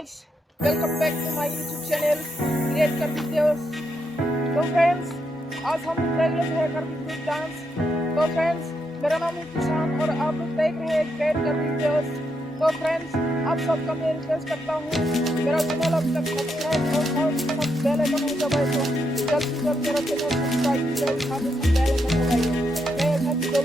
guys, welcome back to my YouTube channel create कर videos. तो friends, आज हम देख रहे हैं कर वीडियो डांस। तो फ्रेंड्स, मेरा नाम है किसान और आप लोग देख रहे हैं क्रिएट कर वीडियोस। तो फ्रेंड्स, आप सबका मैं रिक्वेस्ट करता हूँ, मेरा चैनल अब तक सब्सक्राइब और बेल आइकन हो दबाए तो जल्द से जल्द मेरा चैनल सब्सक्राइब कीजिए, साथ ही बेल आइकन दबाइए। मैं ऐसा वीडियो